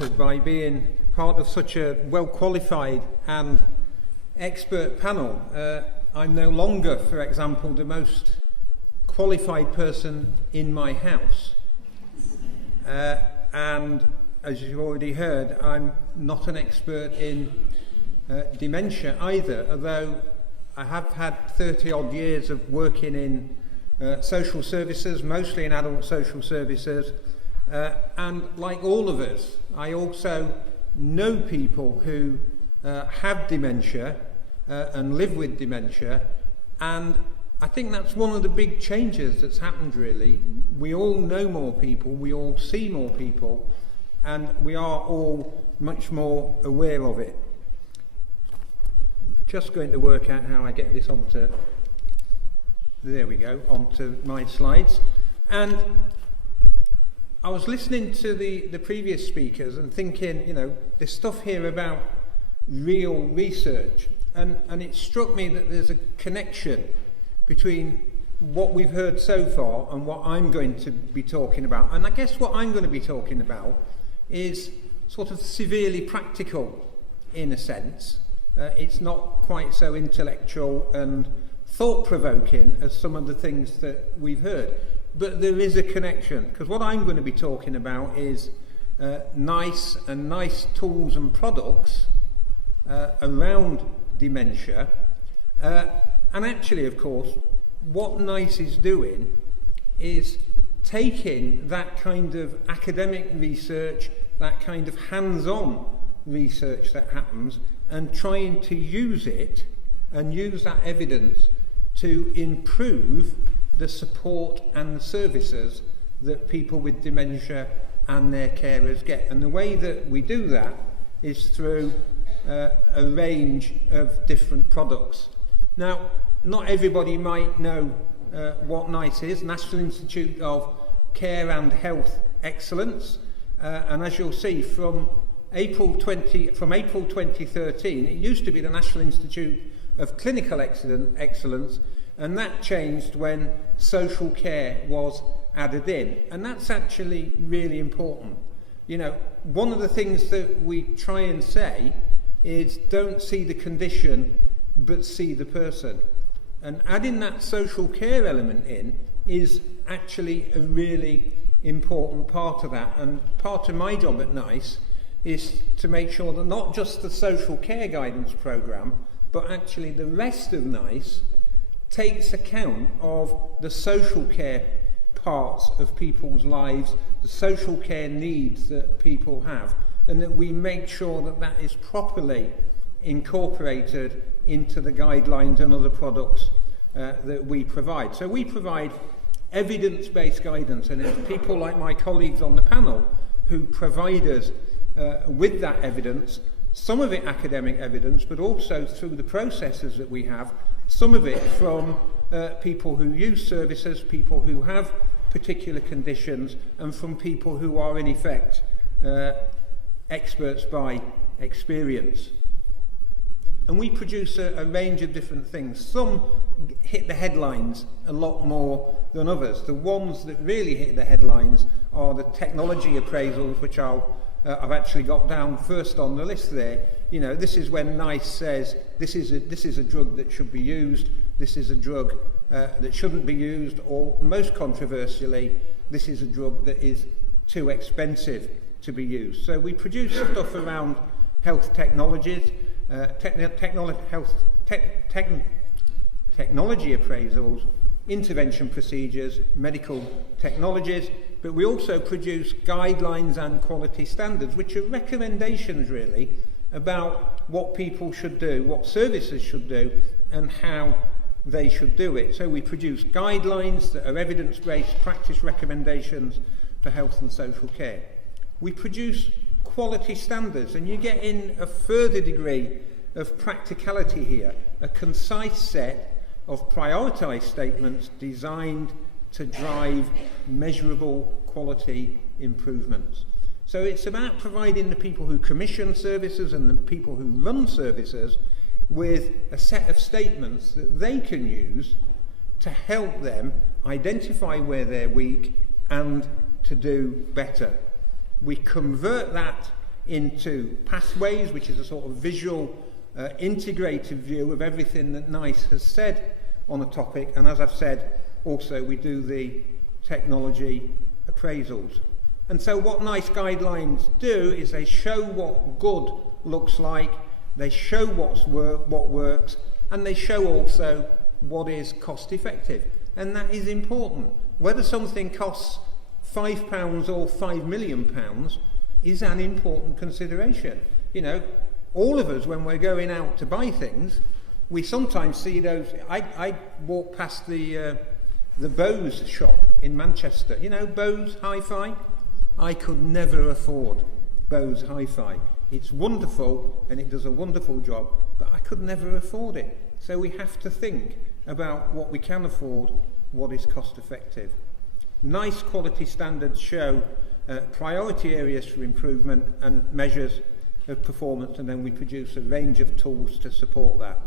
flattered by being part of such a well-qualified and expert panel. I'm no longer, for example, the most qualified person in my house. And as you've already heard, I'm not an expert in dementia either, although I have had 30-odd years of working in social services, mostly in adult social services, and like all of us, I also know people who have dementia and live with dementia, and I think that's one of the big changes that's happened really. We all know more people, we all see more people, and we are all much more aware of it. Just going to work out how I get this onto, there we go, onto my slides. And I was listening to the previous speakers and thinking, you know, there's stuff here about real research, and it struck me that there's a connection between what we've heard so far and what I'm going to be talking about. And I guess what I'm going to be talking about is sort of severely practical in a sense. It's not quite so intellectual and thought-provoking as some of the things that we've heard. But there is a connection, because what I'm going to be talking about is nice tools and products around dementia. And actually, of course, what NICE is doing is taking that kind of academic research, that kind of hands-on research that happens, and trying to use it and use that evidence to improve the support and the services that people with dementia and their carers get. And the way that we do that is through a range of different products. Now, not everybody might know what NICE is, National Institute of Care and Health Excellence, and as you'll see from April 2013, it used to be the National Institute of Clinical Excellence, and that changed when social care was added in, and that's actually really important. You know, one of the things that we try and say is don't see the condition but see the person, and adding that social care element in is actually a really important part of that. And part of my job at NICE is to make sure that not just the social care guidance programme, but actually the rest of NICE takes account of the social care parts of people's lives, the social care needs that people have, and that we make sure that that is properly incorporated into the guidelines and other products that we provide. So we provide evidence-based guidance, and it's people like my colleagues on the panel who provide us with that evidence, some of it academic evidence, but also through the processes that we have, some of it from people who use services, people who have particular conditions, and from people who are in effect experts by experience. And we produce a range of different things. Some hit the headlines a lot more than others. The ones that really hit the headlines are the technology appraisals, which I've actually got down first on the list there. You know, this is when NICE says this is a drug that should be used, this is a drug that shouldn't be used, or most controversially, this is a drug that is too expensive to be used. So we produce stuff around health technologies, technology appraisals, intervention procedures, medical technologies, but we also produce guidelines and quality standards, which are recommendations really about what people should do, what services should do, and how they should do it. So we produce guidelines that are evidence-based practice recommendations for health and social care. We produce quality standards, and you get in a further degree of practicality here, a concise set of prioritised statements designed to drive measurable quality improvements. So it's about providing the people who commission services and the people who run services with a set of statements that they can use to help them identify where they're weak and to do better. We convert that into pathways, which is a sort of visual, integrated view of everything that NICE has said on a topic. And as I've said, also we do the technology appraisals. And so what NICE guidelines do is they show what good looks like, they show what works, and they show also what is cost effective. And that is important. Whether something costs £5 or £5 million is an important consideration. You know, all of us, when we're going out to buy things, we sometimes see those. I walk past the Bose shop in Manchester. You know, Bose Hi-Fi. I could never afford Bose Hi-Fi. It's wonderful and it does a wonderful job, but I could never afford it. So we have to think about what we can afford, what is cost effective. NICE quality standards show priority areas for improvement and measures of performance, and then we produce a range of tools to support that.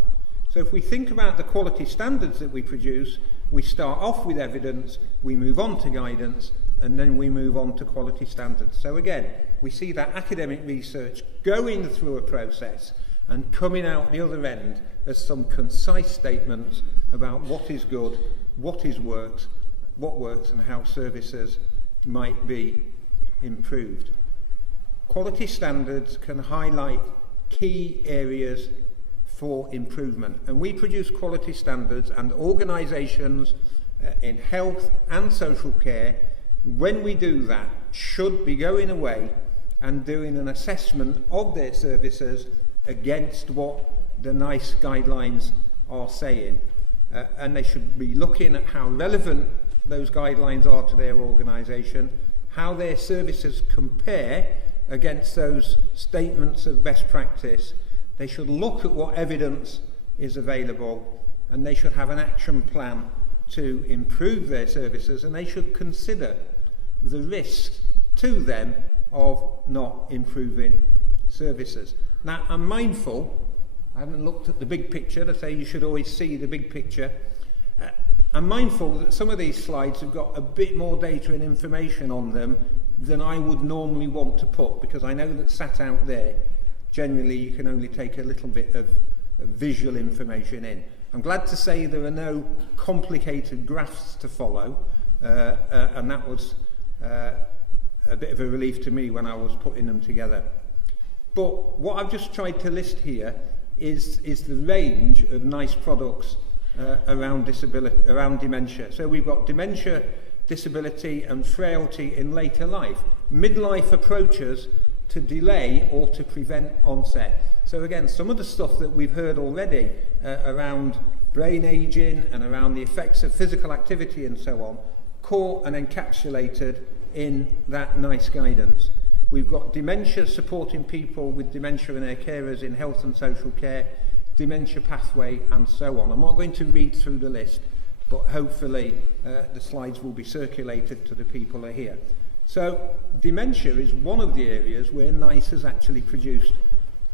So if we think about the quality standards that we produce, we start off with evidence, we move on to guidance, and then we move on to quality standards. So again, we see that academic research going through a process and coming out the other end as some concise statements about what is good, what works, and how services might be improved. Quality standards can highlight key areas for improvement, and we produce quality standards, and organisations in health and social care, when we do that, should be going away and doing an assessment of their services against what the NICE guidelines are saying. And they should be looking at how relevant those guidelines are to their organisation, how their services compare against those statements of best practice. They should look at what evidence is available, and they should have an action plan to improve their services, and they should consider the risks to them of not improving services. Now, I'm mindful, I haven't looked at the big picture. They say you should always see the big picture. I'm mindful that some of these slides have got a bit more data and information on them than I would normally want to put, because I know that sat out there, generally you can only take a little bit of visual information in. I'm glad to say there are no complicated graphs to follow, and that was a bit of a relief to me when I was putting them together. But what I've just tried to list here is the range of NICE products around dementia. So we've got dementia, disability and frailty in later life, midlife approaches to delay or to prevent onset. So again, some of the stuff that we've heard already around brain aging and around the effects of physical activity and so on, caught and encapsulated in that NICE guidance. We've got dementia, supporting people with dementia and their carers in health and social care, Dementia Pathway, and so on. I'm not going to read through the list, but hopefully the slides will be circulated to the people who are here. So dementia is one of the areas where NICE has actually produced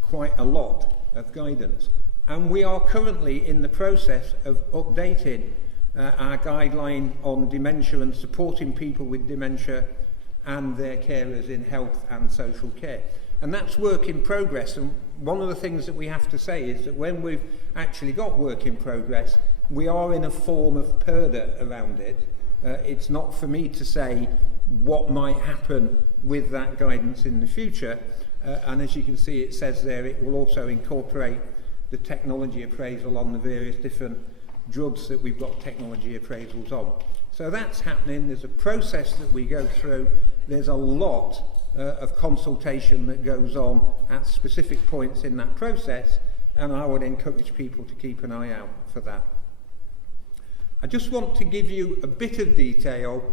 quite a lot of guidance. And we are currently in the process of updating our guideline on dementia and supporting people with dementia and their carers in health and social care. And that's work in progress. And one of the things that we have to say is that when we've actually got work in progress, we are in a form of purdah around it. It's not for me to say what might happen with that guidance in the future. And as you can see, it says there, it will also incorporate the technology appraisal on the various different drugs that we've got technology appraisals on. So that's happening. There's a process that we go through. There's a lot of consultation that goes on at specific points in that process, and I would encourage people to keep an eye out for that. I just want to give you a bit of detail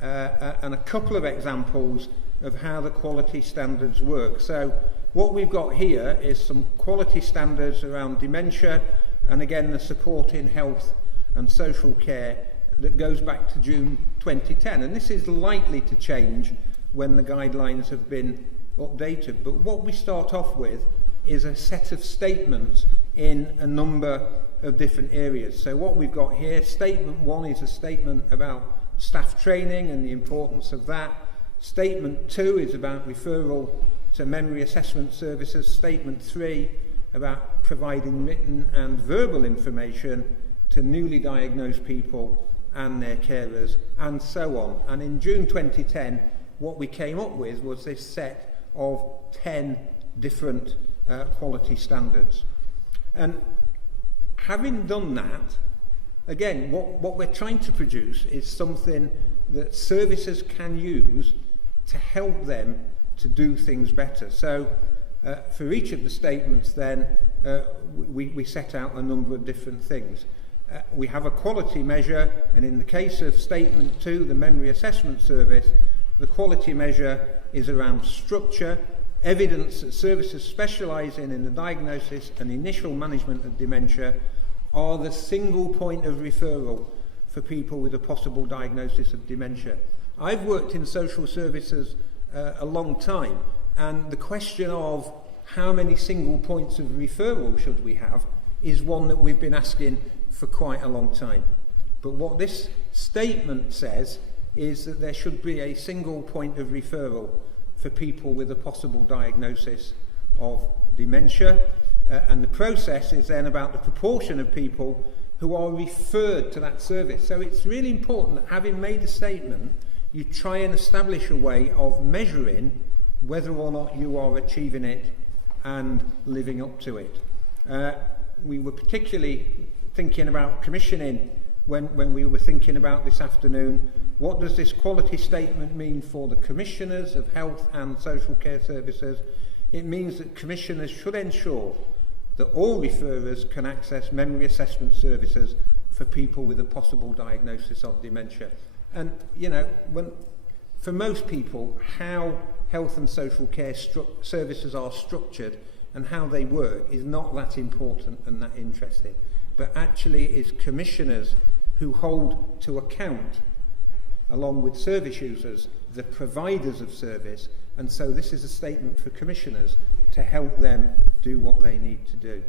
and a couple of examples of how the quality standards work. So what we've got here is some quality standards around dementia, and again the support in health and social care that goes back to June 2010, and this is likely to change when the guidelines have been updated. But what we start off with is a set of statements in a number of different areas. So what we've got here, statement 1 is a statement about staff training and the importance of that. Statement 2 is about referral So memory assessment services, statement 3 about providing written and verbal information to newly diagnosed people and their carers, and so on. And in June 2010, what we came up with was this set of 10 different quality standards. And having done that, again, what we're trying to produce is something that services can use to help them to do things better. So for each of the statements then, we set out a number of different things. We have a quality measure, and in the case of statement 2, the memory assessment service, the quality measure is around structure, evidence that services specialising in the diagnosis and initial management of dementia are the single point of referral for people with a possible diagnosis of dementia. I've worked in social services a long time, and the question of how many single points of referral should we have is one that we've been asking for quite a long time. But what this statement says is that there should be a single point of referral for people with a possible diagnosis of dementia, and the process is then about the proportion of people who are referred to that service. So it's really important that, having made a statement, you try and establish a way of measuring whether or not you are achieving it and living up to it. We were particularly thinking about commissioning when we were thinking about this afternoon, what does this quality statement mean for the commissioners of health and social care services? It means that commissioners should ensure that all referrers can access memory assessment services for people with a possible diagnosis of dementia. And, for most people, how health and social care services are structured and how they work is not that important and that interesting. But actually it's commissioners who hold to account, along with service users, the providers of service, and so this is a statement for commissioners to help them do what they need to do.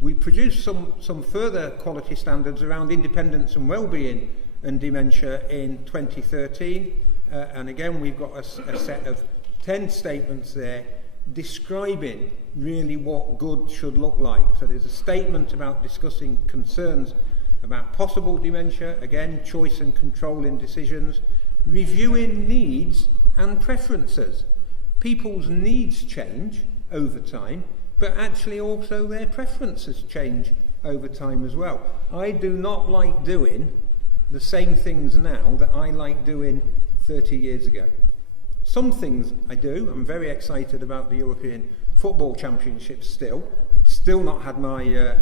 We produced some further quality standards around independence and well-being and dementia in 2013, and again we've got a set of 10 statements there describing really what good should look like. So there's a statement about discussing concerns about possible dementia, again choice and control in decisions, reviewing needs and preferences. People's needs change over time, but actually also their preferences change over time as well. I do not like doing the same things now that I liked doing 30 years ago. Some things I do. I'm very excited about the European Football Championships still not had my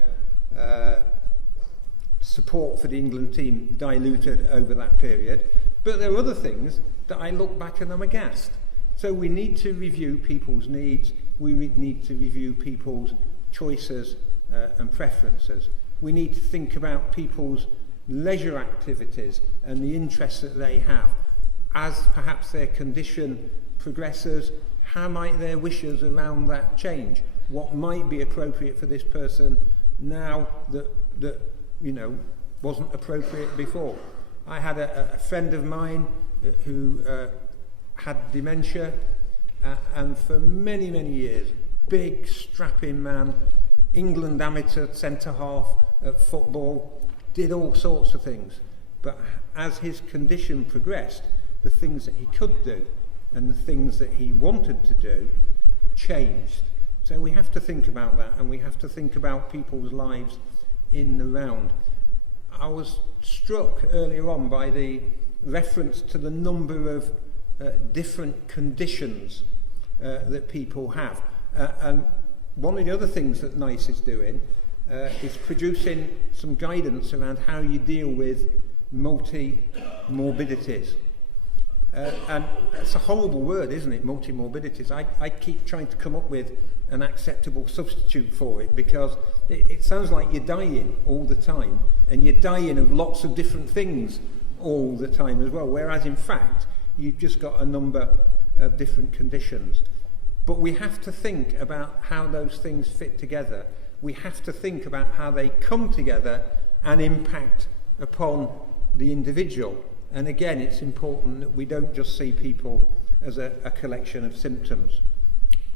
support for the England team diluted over that period, but there are other things that I look back and I'm aghast. So we need to review people's needs, we need to review people's choices and preferences. We need to think about people's leisure activities and the interests that they have. As perhaps their condition progresses, how might their wishes around that change? What might be appropriate for this person now that wasn't appropriate before? I had a friend of mine who had dementia, and for many, many years, big, strapping man, England amateur centre-half at football, did all sorts of things. But as his condition progressed, the things that he could do and the things that he wanted to do changed. So we have to think about that, and we have to think about people's lives in the round. I was struck earlier on by the reference to the number of different conditions that people have. And one of the other things that NICE is doing is producing some guidance around how you deal with multi-morbidities. And it's a horrible word, isn't it, multi-morbidities? I keep trying to come up with an acceptable substitute for it, because it sounds like you're dying all the time, and you're dying of lots of different things all the time as well, whereas in fact you've just got a number of different conditions. But we have to think about how those things fit together. We have to think about how they come together and impact upon the individual. And again, it's important that we don't just see people as a collection of symptoms.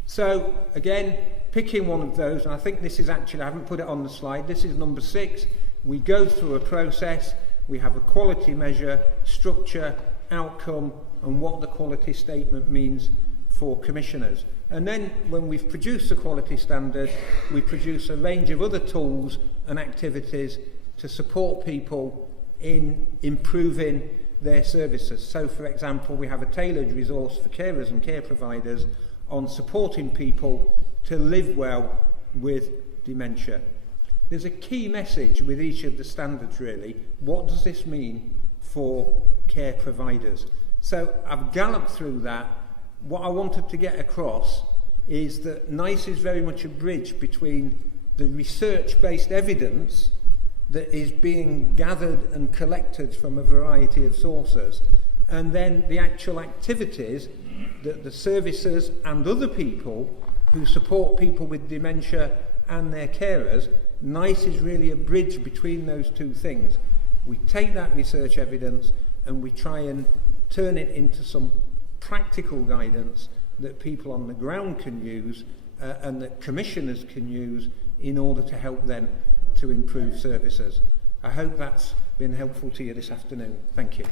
So again, picking one of those, and I think this is actually, I haven't put it on the slide, this is number 6. We go through a process, we have a quality measure, structure, outcome, and what the quality statement means for commissioners. And then when we've produced the quality standard, we produce a range of other tools and activities to support people in improving their services. So for example, we have a tailored resource for carers and care providers on supporting people to live well with dementia. There's a key message with each of the standards really. What does this mean for care providers? So I've galloped through that. What I wanted to get across is that NICE is very much a bridge between the research-based evidence that is being gathered and collected from a variety of sources, and then the actual activities that the services and other people who support people with dementia and their carers. NICE is really a bridge between those two things. We take that research evidence and we try and turn it into some practical guidance that people on the ground can use and that commissioners can use in order to help them to improve services. I hope that's been helpful to you this afternoon. Thank you.